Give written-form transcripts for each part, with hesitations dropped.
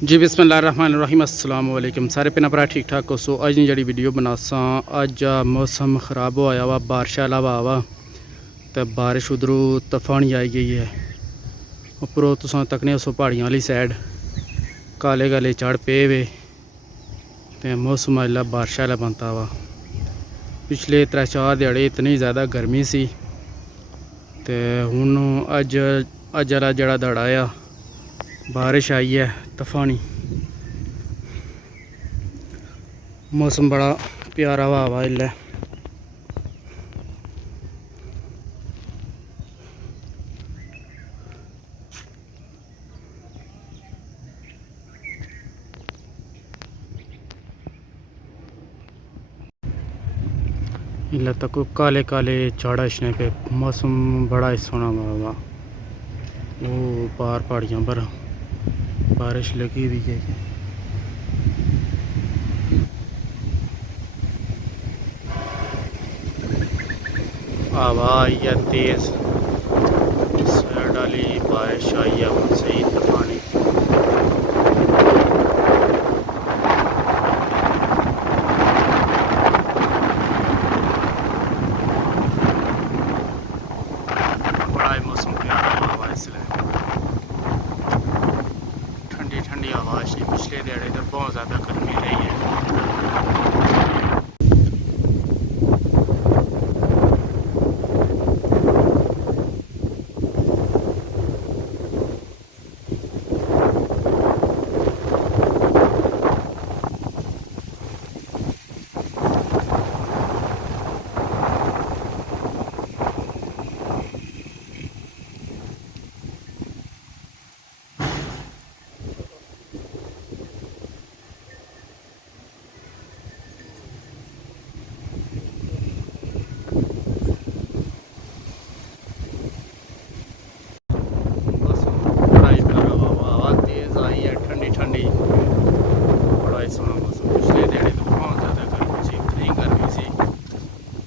जी बिस्मिल्लाहिर्रहमानिर्रहीम अस्सलाम वालेकुम सारे पिना भरा ठीक ठाक हो। सो अज दी जी वीडियो बनासा अज मौसम खराब होया वा बारिश आला हवा तो बारिश उधरों तूफानी आई गई है। उपरों तुसां तकने सो पहाड़ियां वाली साइड काले काले चढ़ पे वे तो मौसम अल्ला बारिश आला बनता वा। पिछले 3-4 दिहाड़े इतनी ज़्यादा गर्मी सी तो हुण अज वाला जड़ा दड़ा आ बारिश आई है तूफानी। मौसम बड़ा प्यारा हवा इल्लै इल्लै तक काले काले चाड़ा इसने पे मौसम बड़ा ही सोना हुआ। वो पार पहाड़ियाँ पर बारिश लगी हुई है। हवा आई है तेज़ साइड वाली बारिश आई है उनसे ही तूफानी। बड़ा ही मौसम प्यारा हवा इसलिए ठंडी ठंडी हवा सी। पिछले दिहाड़े तो बहुत ज़्यादा गर्मी रही है।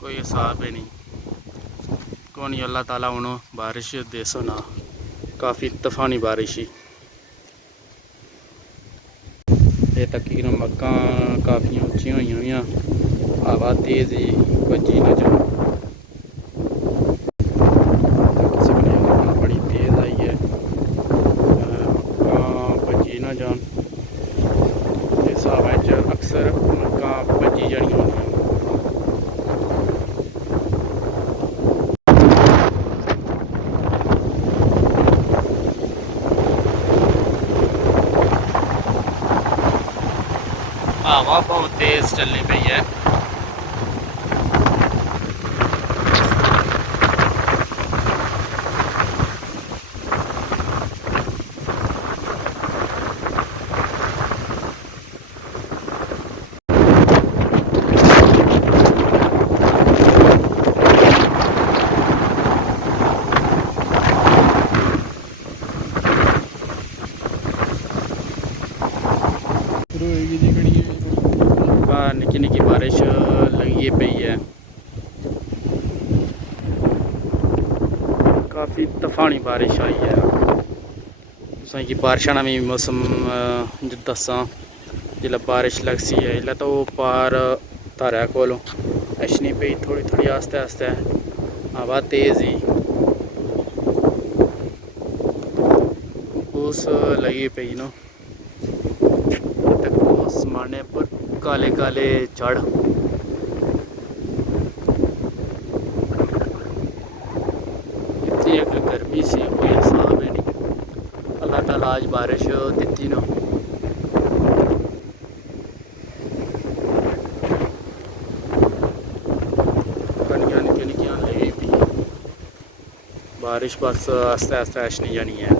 कोई हिसाब ही नहीं कौन अल्लाह ताला हूँ बारिश देसो ना काफ़ी तूफानी बारिश ही। ये तकरीबन मक्का काफ़ी उच्ची हुई हुई हवा तेज़ ही भजी न जाओ। बड़ी तेज़ आई है मक्का भजी न जान इस हवा अक्सर मक्का भजी जानी होंगी। हवा बहुत तेज़ चलनी पई है। निकी निकी बारिश लगी पई है काफ़ी तूफानी बारिश आई है। तुसें कि बारिश ना भी मौसम दसा जिसलै बारिश लगसी है इसलै तो पार धारा कोलों अछनी पई थोड़ी थोड़ी आस्ते आस्ते हवा तेज़ ही उस लगी पई न आसमाने पर काले काले चढ़ इतनी एक गर्मी सी कोई हिसाब है नहीं। अल्लाह ताला आज बारिश दी ना कनियां निक्की निक्कियां लगी पी बारिश बस आस्ते आस्ते अछनी जानी है।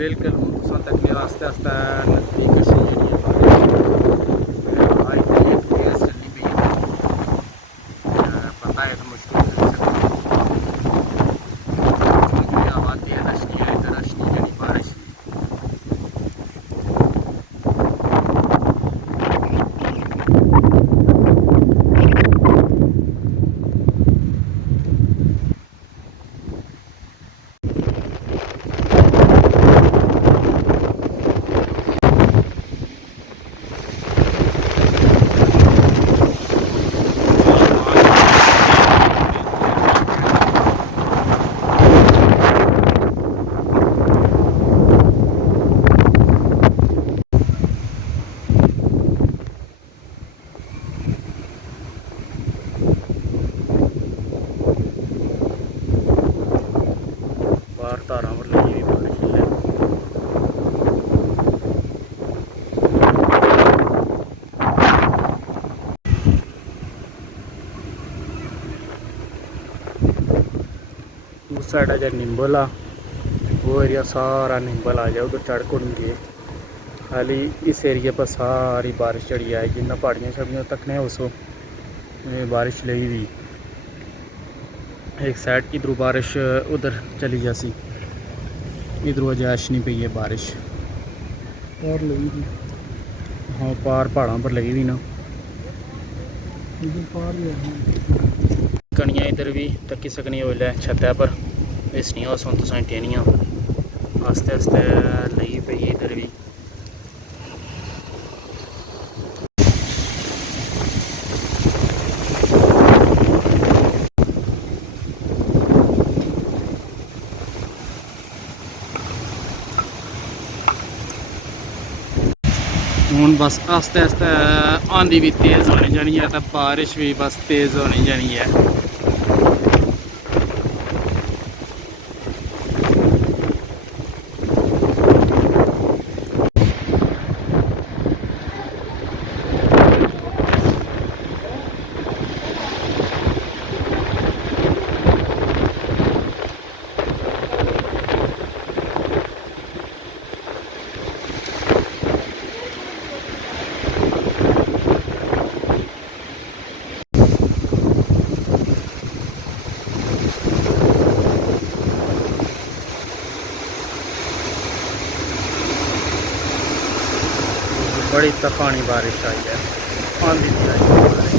बिल्कुल तुसां तक आस्ते आस्ते नजदीक अछनी जानी है पता है तो मुश्किल उस साइड आ निम्बल आ, वो एरिया सारा निम्बल आ जाए, उधर चढ़ को नहीं गए। खाली इस एरिया पर सारी बारिश चढ़ी आई, जिन्ना पहाड़ियाँ छड़ियाँ तकने उसको बारिश लगी हुई। एक साइड इधरों बारिश उधर चली जासी, इधरों अजाइश नहीं पई है बारिश और लगी थी। हाँ पार पहाड़ों पर लगी हुई ना, इधर पार कनियाँ इधर भी तकी सकनी हो छत्ता पर इसनियाँ सुन तुसें टेनियाँ आस्ते आस्ते लगी पई इधर भी। हूँ बस आस्ते आस्ते आंधी भी तेज़ होनी जानी है तो बारिश भी बस तेज़ होनी जानी है। बड़ी तूफानी बारिश आई है, आंधी भी आई है।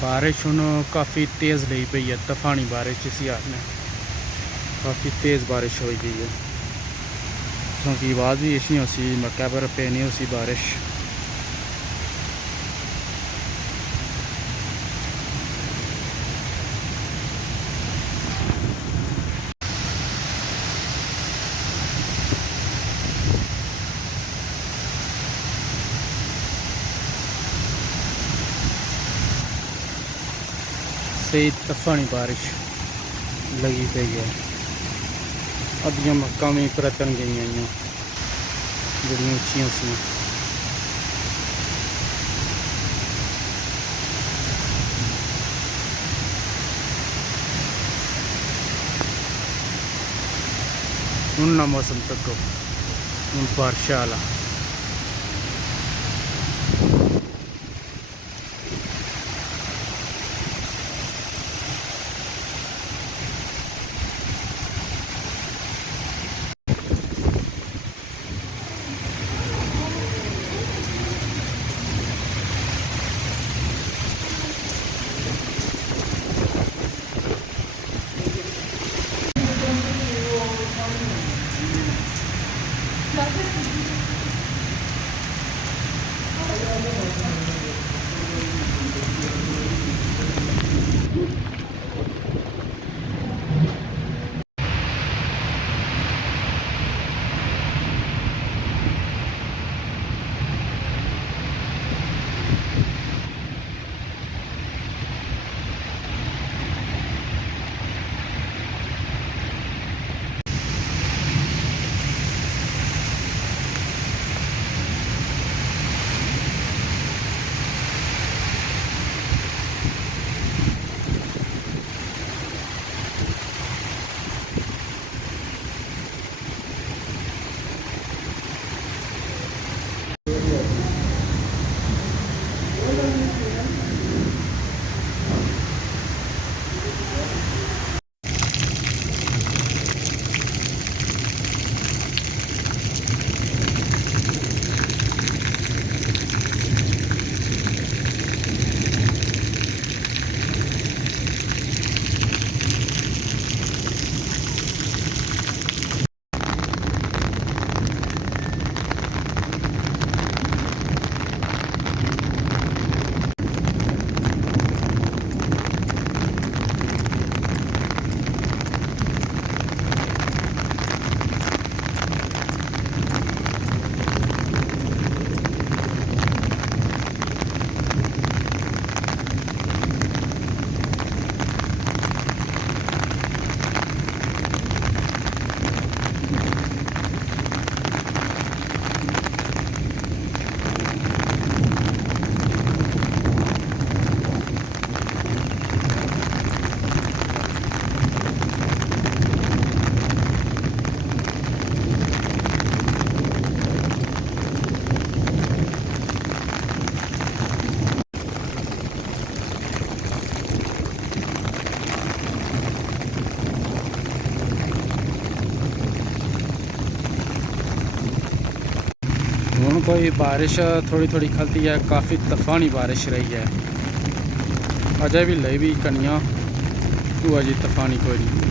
बारिश हूँ काफ़ी तेज़ लगी पई है, तूफानी बारिश जिसी आखने, काफ़ी तेज़ बारिश हो गई है क्योंकि आवाज़ भी ऐसी उसी मक्का पर पेनी उसी बारिश। सही तूफानी बारिश लगी पई है, अद्धियां मक्कां भी परतन गई जड़ियाँ उच्चियां सी। हूँ ना मौसम तक हूँ बारिश आला। ਹੁਣ कोई बारिश थोड़ी थोड़ी खलती है, काफ़ी तूफानी बारिश रही है। अजय भी लई भी कनिया तू अजी तूफानी कोई नहीं।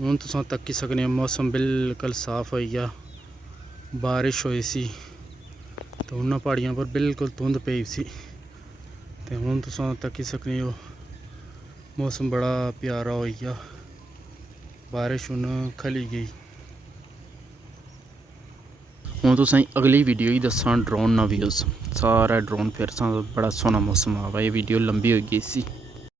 ਹੁਣ ਤੁਸੀਂ ਤੱਕ सकने मौसम बिल्कुल साफ हो गया। बारिश हुई सी तो उन्होंने पहाड़ियों पर बिल्कुल धुंध पई सी ते हुण तुसां तक सकने हो मौसम बड़ा प्यारा हो गया। बारिश हुण खली गई। हुण तुसें अगली वीडियो ही दस्सां ड्रोन ना व्यूज़ सारा ड्रोन फिर बड़ा सोहना मौसम आवा। ये वीडियो लंबी हो गई सी।